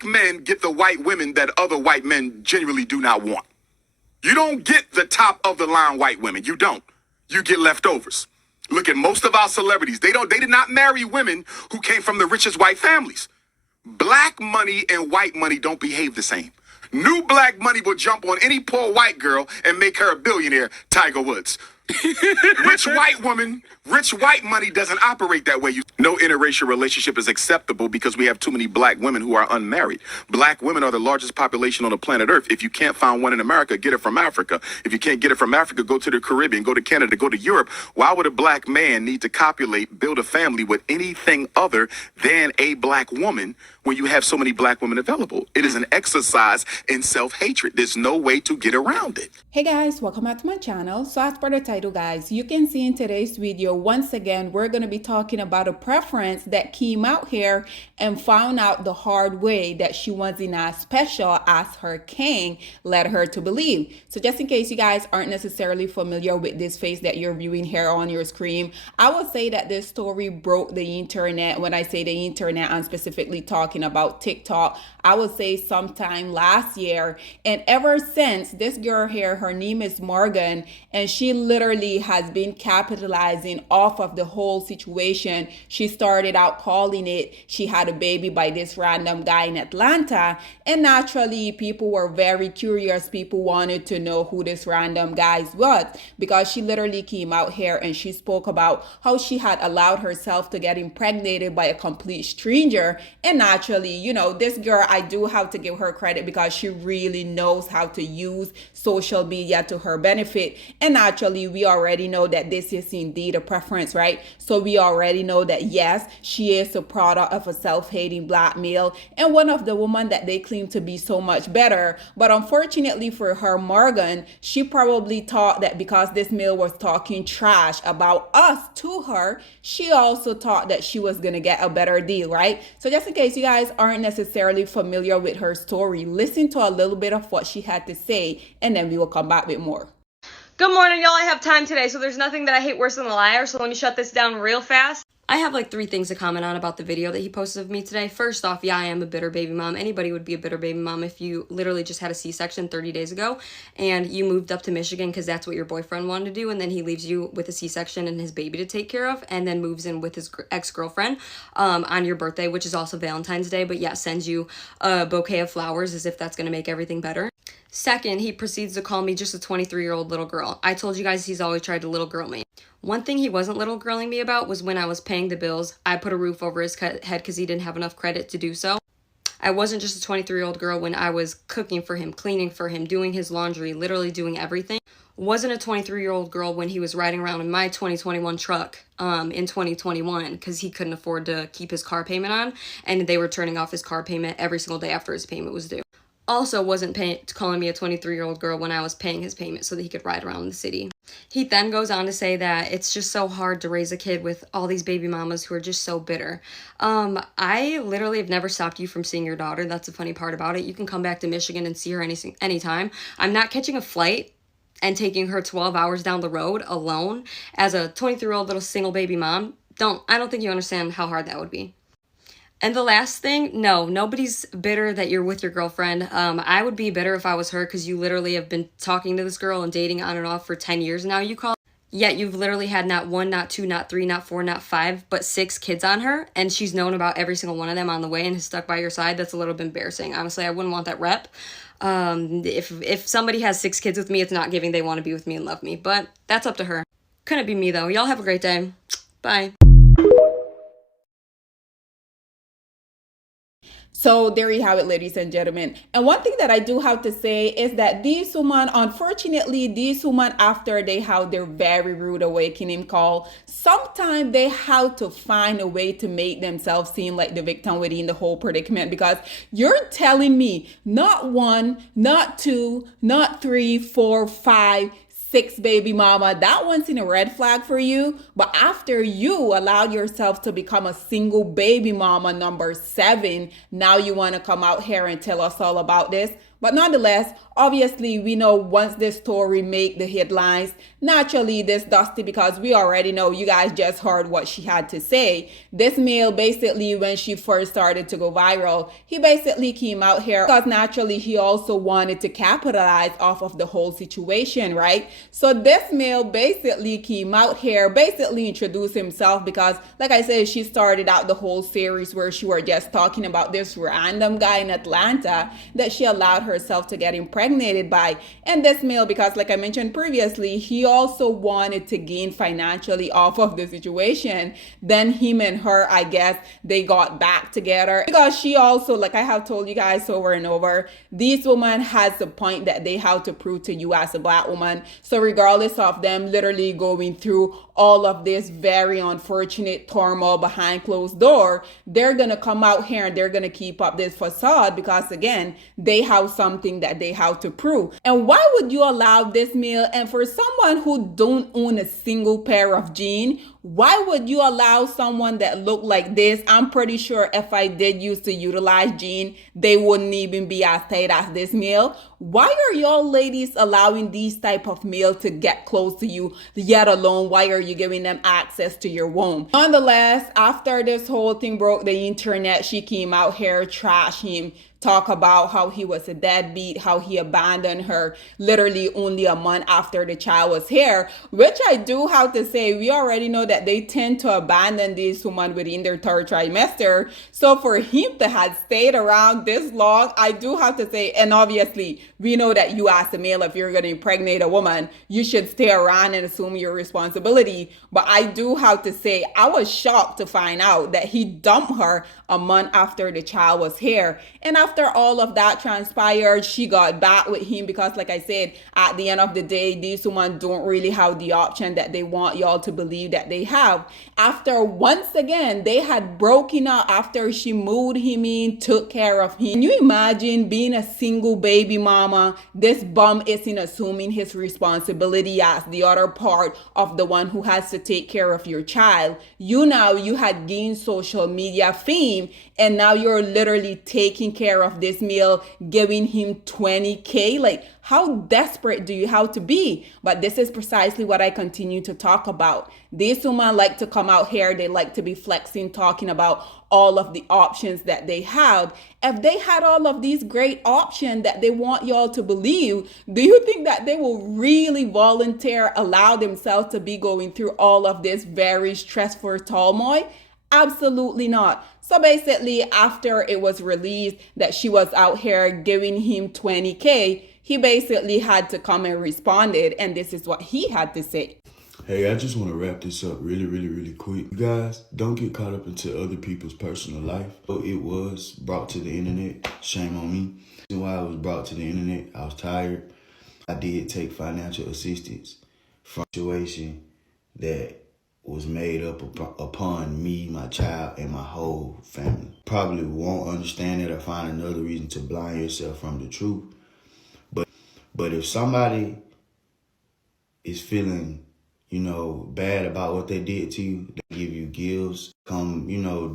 Black men get the white women that other white men genuinely do not want. You don't get the top of the line white women. You don't. You get leftovers. Look at most of our celebrities. They did not marry women who came from the richest white families. Black money and white money don't behave the same. New black money will jump on any poor white girl and make her a billionaire, Tiger Woods. Rich white money doesn't operate that way. No interracial relationship is acceptable because we have too many black women who are unmarried. Black women are the largest population on the planet Earth. If you can't find one in America, get it from Africa. If you can't get it from Africa, go to the Caribbean, go to Canada, go to Europe. Why would a black man need to copulate, build a family with anything other than a black woman when you have so many black women available? It is an exercise in self-hatred. There's no way to get around it. Hey guys, welcome back to my channel. So as per the title, guys, you can see in today's video, once again, we're going to be talking about a preference that came out here and found out the hard way that she wasn't as special as her Kang led her to believe. So just in case you guys aren't necessarily familiar with this face that you're viewing here on your screen, I would say that this story broke the internet. When I say the internet, I'm specifically talking about TikTok. I would say sometime last year, and ever since, this girl here, her name is Morgan, and she literally has been capitalizing off of the whole situation. She started out calling it she had a baby by this random guy in Atlanta, and naturally people were very curious. People wanted to know who this random guy was, because she literally came out here and she spoke about how she had allowed herself to get impregnated by a complete stranger. And naturally, you know, this girl, I do have to give her credit because she really knows how to use social media to her benefit. And naturally, we already know that this is indeed a preference, right? So we already know that, yes, she is a product of a self-hating black male and one of the women that they claim to be so much better. But unfortunately for her, Morgan, she probably thought that because this male was talking trash about us to her, she also thought that she was going to get a better deal, right? So just in case you guys aren't necessarily familiar with her story, listen to a little bit of what she had to say, and then we will come back with more. Good morning, y'all. I have time today, so there's nothing that I hate worse than a liar, so let me shut this down real fast. I have like 3 things to comment on about the video that he posted of me today. First off, yeah, I am a bitter baby mom. Anybody would be a bitter baby mom if you literally just had a C-section 30 days ago and you moved up to Michigan because that's what your boyfriend wanted to do, and then he leaves you with a C-section and his baby to take care of, and then moves in with his ex-girlfriend on your birthday, which is also Valentine's Day, but yeah, sends you a bouquet of flowers as if that's going to make everything better. Second, he proceeds to call me just a 23-year-old little girl. I told you guys he's always tried to little girl me. One thing he wasn't little girling me about was when I was paying the bills, I put a roof over his head because he didn't have enough credit to do so. I wasn't just a 23-year-old girl when I was cooking for him, cleaning for him, doing his laundry, literally doing everything. Wasn't a 23-year-old girl when he was riding around in my 2021 truck in 2021 because he couldn't afford to keep his car payment on, and they were turning off his car payment every single day after his payment was due. Also wasn't calling me a 23-year-old girl when I was paying his payment so that he could ride around the city. He then goes on to say that it's just so hard to raise a kid with all these baby mamas who are just so bitter. I literally have never stopped you from seeing your daughter. That's the funny part about it. You can come back to Michigan and see her anytime. I'm not catching a flight and taking her 12 hours down the road alone as a 23-year-old little single baby mom. I don't think you understand how hard that would be. And the last thing, no, nobody's bitter that you're with your girlfriend. I would be bitter if I was her because you literally have been talking to this girl and dating on and off for 10 years now, you call. Yet you've literally had not 1, not 2, not 3, not 4, not 5, but 6 kids on her. And she's known about every single one of them on the way and has stuck by your side. That's a little bit embarrassing. Honestly, I wouldn't want that rep. If somebody has 6 kids with me, it's not giving they want to be with me and love me. But that's up to her. Couldn't be me, though. Y'all have a great day. Bye. So there you have it, ladies and gentlemen. And one thing that I do have to say is that these women, unfortunately, after they have their very rude awakening call, sometimes they have to find a way to make themselves seem like the victim within the whole predicament. Because you're telling me not 1, not 2, not 3, 4, 5, 6 baby mama, that one's in a red flag for you. But after you allowed yourself to become a single baby mama number 7, now you want to come out here and tell us all about this. But nonetheless, obviously, we know once this story make the headlines, naturally this Dusty, because we already know, you guys just heard what she had to say. This male basically, when she first started to go viral, he basically came out here because naturally he also wanted to capitalize off of the whole situation, right? So this male basically came out here, basically introduced himself because, like I said, she started out the whole series where she were just talking about this random guy in Atlanta that she allowed herself to get impregnated by. And this male, because like I mentioned previously, he also wanted to gain financially off of the situation. Then him and her, I guess, they got back together because she also, like I have told you guys over and over, this woman has a point that they have to prove to you as a black woman. So regardless of them literally going through all of this very unfortunate turmoil behind closed door, they're gonna come out here and they're gonna keep up this facade because again, they have something that they have to prove. And why would you allow this male, and for someone who don't own a single pair of jeans, why would you allow someone that look like this? I'm pretty sure if I did used to utilize jeans, they wouldn't even be as tight as this male. Why are y'all ladies allowing these type of male to get close to you, yet alone why are you giving them access to your womb? Nonetheless, after this whole thing broke the internet, she came out here, trash him, talk about how he was a deadbeat, how he abandoned her literally only a month after the child was here, which I do have to say, we already know that they tend to abandon these women within their third trimester. So for him to have stayed around this long, I do have to say, and obviously we know that you as a male, if you're going to impregnate a woman, you should stay around and assume your responsibility. But I do have to say, I was shocked to find out that he dumped her a month after the child was here. And after all of that transpired, she got back with him because, like I said, at the end of the day, these women don't really have the option that they want y'all to believe that they have. After once again, they had broken up after she moved him in, took care of him. Can you imagine being a single baby mama? This bum isn't assuming his responsibility as the other part of the one who has to take care of your child. You had gained social media fame, and now you're literally taking care of this male, giving him 20K. Like, how desperate do you have to be? But this is precisely what I continue to talk about. These women like to come out here, they like to be flexing, talking about all of the options that they have. If they had all of these great options that they want y'all to believe, do you think that they will really volunteer, allow themselves to be going through all of this very stressful turmoil? Absolutely not. So basically, after it was released that she was out here giving him 20K, he basically had to come and responded, and this is what he had to say. Hey, I just want to wrap this up really quick. You guys, don't get caught up into other people's personal life. It was brought to the internet. Shame on me. The reason why I was brought to the internet, I was tired. I did take financial assistance from a situation that was made up upon me, my child, and my whole family. Probably won't understand it or find another reason to blind yourself from the truth. But if somebody is feeling, bad about what they did to you, they give you gifts, come,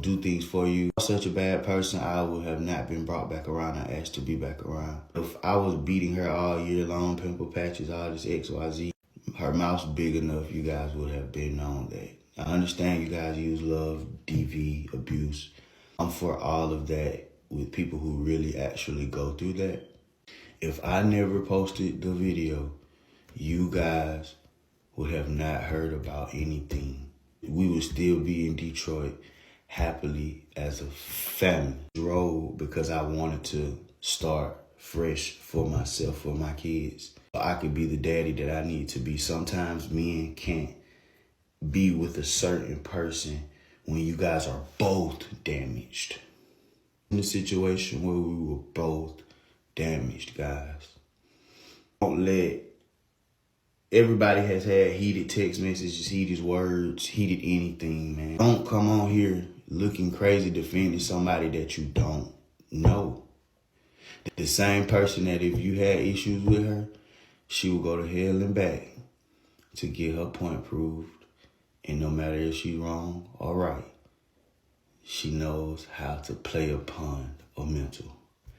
do things for you. If I was such a bad person, I would have not been brought back around. I asked to be back around. If I was beating her all year long, pimple patches, all this XYZ, her mouth's big enough, you guys would have been on that. I understand you guys use love, DV, abuse. I'm for all of that with people who really actually go through that. If I never posted the video, you guys would have not heard about anything. We would still be in Detroit happily as a family. I drove because I wanted to start fresh for myself, for my kids. I could be the daddy that I need to be. Sometimes men can't be with a certain person when you guys are both damaged. In a situation where we were both damaged, guys. Don't let... Everybody has had heated text messages, heated words, heated anything, man. Don't come on here looking crazy defending somebody that you don't know. The same person that if you had issues with her, she will go to hell and back to get her point proved. And no matter if she's wrong or right, she knows how to play upon a mental.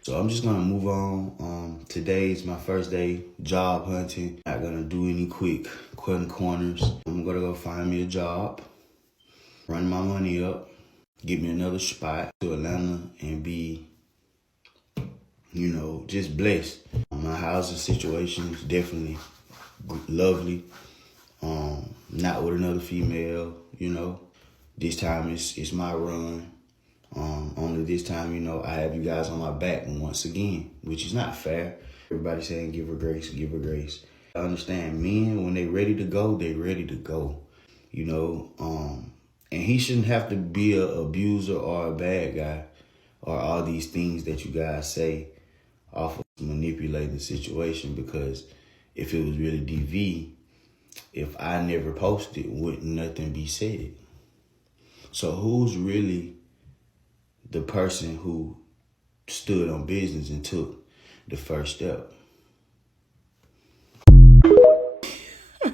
So I'm just gonna move on. Today is my first day job hunting. Not gonna do any quick cutting corners. I'm gonna go find me a job, run my money up, get me another spot to Atlanta and be, just blessed. My housing situation is definitely lovely. Not with another female, This time it's my run. Only this time, I have you guys on my back once again, which is not fair. Everybody saying give her grace, give her grace. I understand men, when they ready to go, they ready to go, and he shouldn't have to be an abuser or a bad guy or all these things that you guys say off of manipulating the situation, because if it was really DV, if I never posted, wouldn't nothing be said. So who's really the person who stood on business and took the first step? So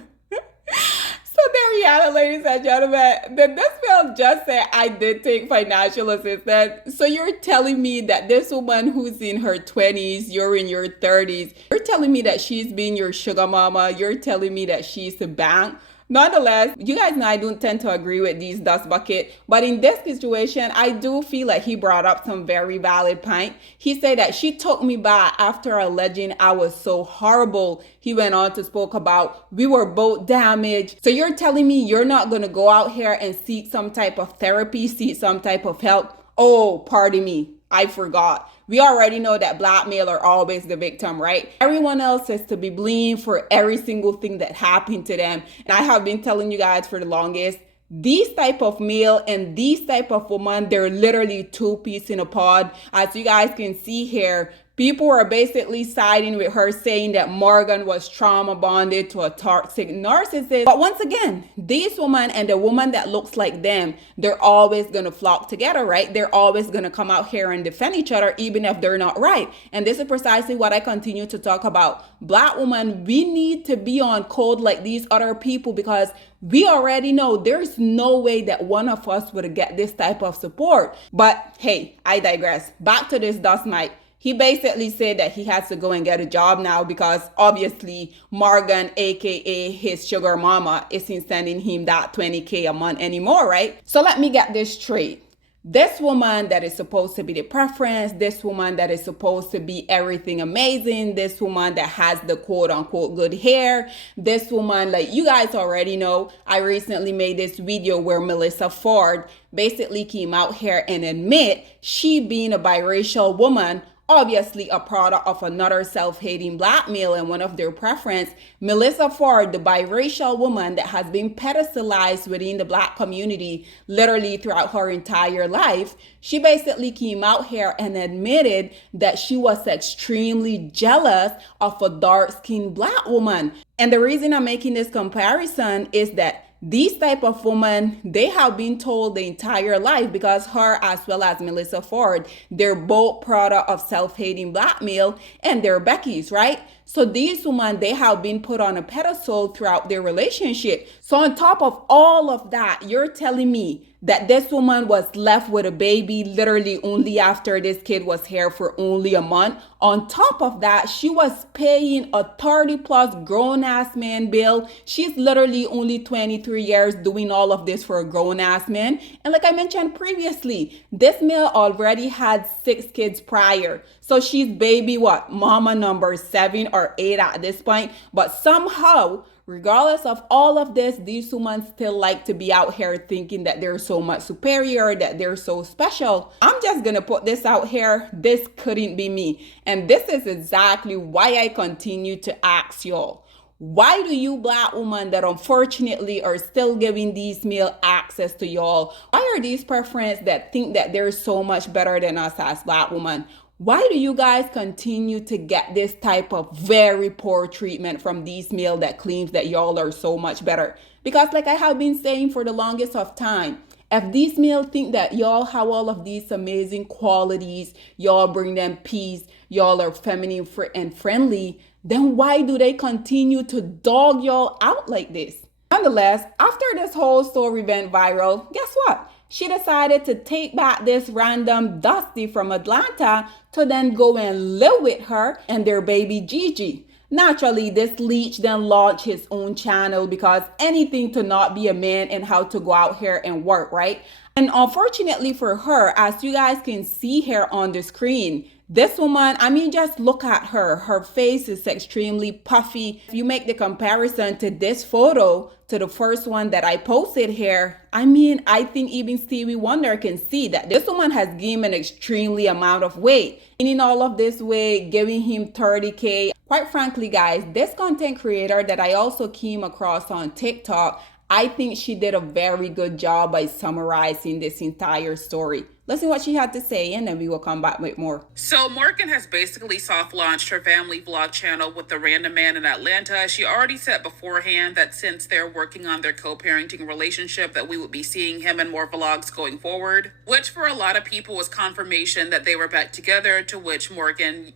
there you have it, ladies and gentlemen. This film just said I did take financial assistance. So you're telling me that this woman who's in her 20s, you're in your 30s, you're telling me that she's being your sugar mama, you're telling me that she's a bank. Nonetheless, you guys know I don't tend to agree with these dust bucket, but in this situation, I do feel like he brought up some very valid point. He said that she took me back after alleging I was so horrible. He went on to spoke about we were both damaged. So you're telling me you're not going to go out here and seek some type of therapy, seek some type of help? Oh, pardon me, I forgot. We already know that black male are always the victim, right? Everyone else is to be blamed for every single thing that happened to them. And I have been telling you guys for the longest, these type of male and these type of woman, they're literally two peas in a pod. As you guys can see here, people are basically siding with her, saying that Morgan was trauma bonded to a toxic narcissist. But once again, this woman and the woman that looks like them, they're always going to flock together, right? They're always going to come out here and defend each other, even if they're not right. And this is precisely what I continue to talk about. Black women, we need to be on code like these other people, because we already know there's no way that one of us would get this type of support. But hey, I digress. Back to this dust mite. He basically said that he has to go and get a job now because obviously Morgan, aka his sugar mama, isn't sending him that $20K a month anymore, right? So let me get this straight. This woman that is supposed to be the preference, this woman that is supposed to be everything amazing, this woman that has the quote unquote good hair, this woman, like you guys already know, I recently made this video where Melissa Ford basically came out here and admit she being a biracial woman, obviously a product of another self-hating black male and one of their preference. Melissa Ford, the biracial woman that has been pedestalized within the black community literally throughout her entire life, she basically came out here and admitted that she was extremely jealous of a dark-skinned black woman. And the reason I'm making this comparison is that these type of women, they have been told the entire life, because her as well as Melissa Ford, they're both product of self-hating black male and they're Becky's, right? So these women, they have been put on a pedestal throughout their relationship. So on top of all of that, you're telling me that this woman was left with a baby literally only after this kid was here for only a month. On top of that, she was paying a 30+ grown-ass man bill. She's literally only 23 years doing all of this for a grown-ass man. And like I mentioned previously, this male already had 6 kids prior. So she's baby mama number 7 or 8 at this point. But somehow, regardless of all of this, these women still like to be out here thinking that they're so much superior, that they're so special. I'm just gonna put this out here. This couldn't be me. And this is exactly why I continue to ask y'all. Why do you black women that unfortunately are still giving these male access to y'all? Why are these preference that think that they're so much better than us as black women? Why do you guys continue to get this type of very poor treatment from these male that claims that y'all are so much better? Because like I have been saying for the longest of time, if these male think that y'all have all of these amazing qualities, y'all bring them peace, y'all are feminine and friendly, then why do they continue to dog y'all out like this? Nonetheless, after this whole story went viral, guess what? she decided to take back this random Dusty from Atlanta to then go and live with her and their baby Gigi. Naturally, this leech then launched his own channel because anything to not be a man and how to go out here and work, right? And unfortunately for her, as you guys can see here on the screen, this woman, I mean, just look at her. Her face is extremely puffy. If you make the comparison to this photo, to the first one that I posted here, I mean, I think even Stevie Wonder can see that this woman has gained an extremely amount of weight. Gaining all of this weight, giving him 30K. Quite frankly, guys, this content creator that I also came across on TikTok, I think she did a very good job by summarizing this entire story. Listen what she had to say, and then we will come back with more. So Morgan has basically soft launched her family vlog channel with the random man in Atlanta. She already said beforehand that since they're working on their co-parenting relationship, that we would be seeing him in more vlogs going forward, which for a lot of people was confirmation that they were back together, to which Morgan,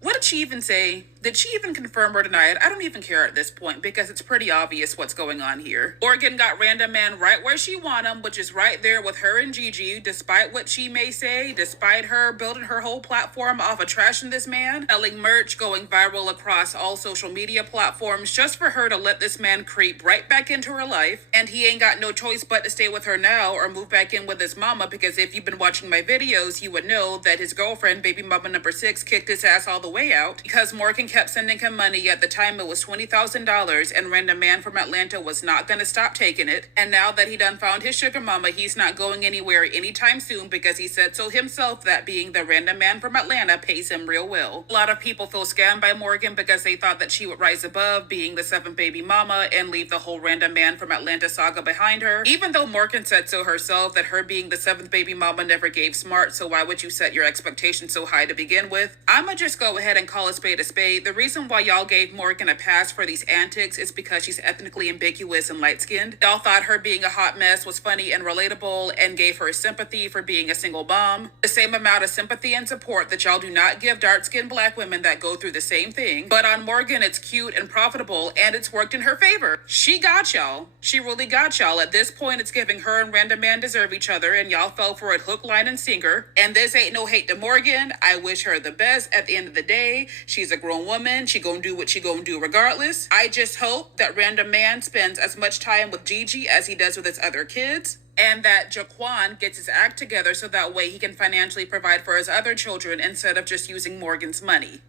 what did she even say? Did she even confirm or deny it? I don't even care at this point because it's pretty obvious what's going on here. Morgan got random man right where she want him, which is right there with her and Gigi, despite what she may say, despite her building her whole platform off of trashing this man, selling merch, going viral across all social media platforms, just for her to let this man creep right back into her life. And he ain't got no choice but to stay with her now or move back in with his mama, because if you've been watching my videos, you would know that his girlfriend, baby mama number 6, kicked his ass all the way out because Morgan kept sending him money. At the time it was $20,000, and random man from Atlanta was not gonna stop taking it. And now that he done found his sugar mama, he's not going anywhere anytime soon because he said so himself that being the random man from Atlanta pays him real well. A lot of people feel scammed by Morgan because they thought that she would rise above being the 7th baby mama and leave the whole random man from Atlanta saga behind her. Even though Morgan said so herself that her being the 7th baby mama never gave smart, so why would you set your expectations so high to begin with? I'ma just go ahead and call a spade a spade. The reason why y'all gave Morgan a pass for these antics is because she's ethnically ambiguous and light-skinned. Y'all thought her being a hot mess was funny and relatable and gave her sympathy for being a single mom. The same amount of sympathy and support that y'all do not give dark-skinned black women that go through the same thing. But on Morgan, it's cute and profitable, and it's worked in her favor. She got y'all. She really got y'all. At this point, it's giving her and random man deserve each other, and y'all fell for it hook, line, and sinker. And this ain't no hate to Morgan. I wish her the best. At the end of the day, she's a grown woman. She gonna do what she gonna do regardless. I just hope that random man spends as much time with Gigi as he does with his other kids, and that Jaquan gets his act together so that way he can financially provide for his other children instead of just using Morgan's money.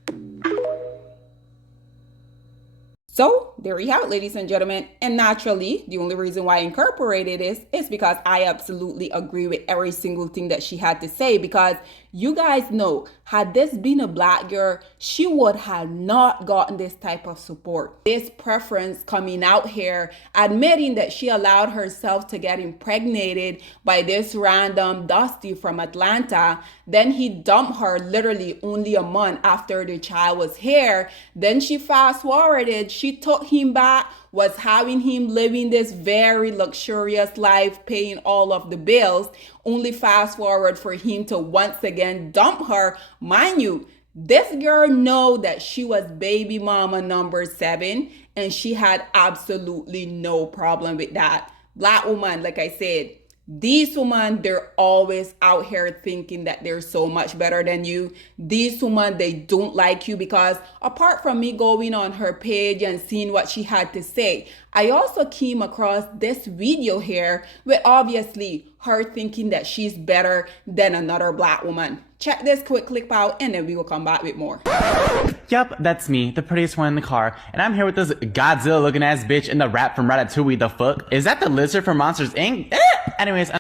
So there you have it, ladies and gentlemen. And naturally, the only reason why I incorporated this is because I absolutely agree with every single thing that she had to say, because you guys know, had this been a black girl, she would have not gotten this type of support. This preference coming out here, admitting that she allowed herself to get impregnated by this random Dusty from Atlanta. Then he dumped her literally only a month after the child was here. Then she fast forwarded, she took him back, was having him living this very luxurious life, paying all of the bills, only fast forward for him to once again dump her. Mind you, this girl know that she was baby mama number 7, and she had absolutely no problem with that. Black woman, like I said, these women, they're always out here thinking that they're so much better than you. These women, they don't like you, because apart from me going on her page and seeing what she had to say, I also came across this video here with obviously her thinking that she's better than another black woman. Check this quick clip out, and then we will come back with more. Yup, that's me, the prettiest one in the car, and I'm here with this Godzilla looking ass bitch in the rap from Ratatouille. The fuck? Is that the lizard from Monsters Inc? Anyways.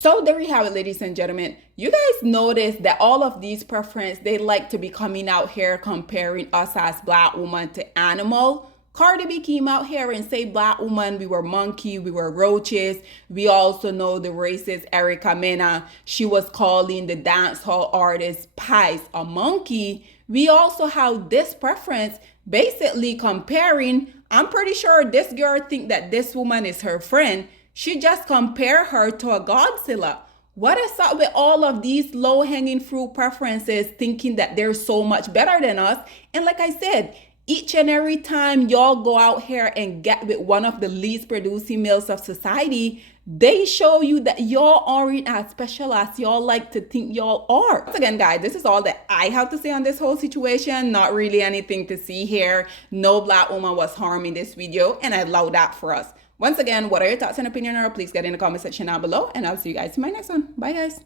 So there you have it, ladies and gentlemen. You guys notice that all of these preferences, they like to be coming out here comparing us as black women to animal. Cardi B came out here and say black woman, we were monkey, we were roaches. We also know the racist Erica Mena, she was calling the dancehall artist Pies a monkey. We also have this preference basically comparing, I'm pretty sure this girl think that this woman is her friend. She just compare her to a Godzilla. What is up with all of these low-hanging fruit preferences thinking that they're so much better than us? And like I said, each and every time y'all go out here and get with one of the least producing males of society, they show you that y'all aren't as special as y'all like to think y'all are. Once again, guys, this is all that I have to say on this whole situation. Not really anything to see here. No black woman was harmed in this video, and I allow that for us. Once again, what are your thoughts and opinions? Please get in the comment section down below, and I'll see you guys in my next one. Bye, guys.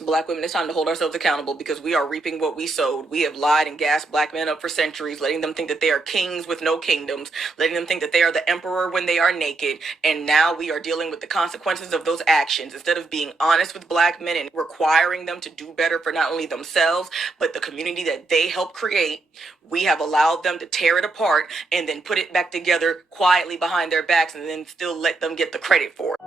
Black women, it's time to hold ourselves accountable because we are reaping what we sowed. We have lied and gassed black men up for centuries, letting them think that they are kings with no kingdoms, letting them think that they are the emperor when they are naked. And now we are dealing with the consequences of those actions. Instead of being honest with black men and requiring them to do better for not only themselves, but the community that they helped create, we have allowed them to tear it apart and then put it back together quietly behind their backs and then still let them get the credit for it.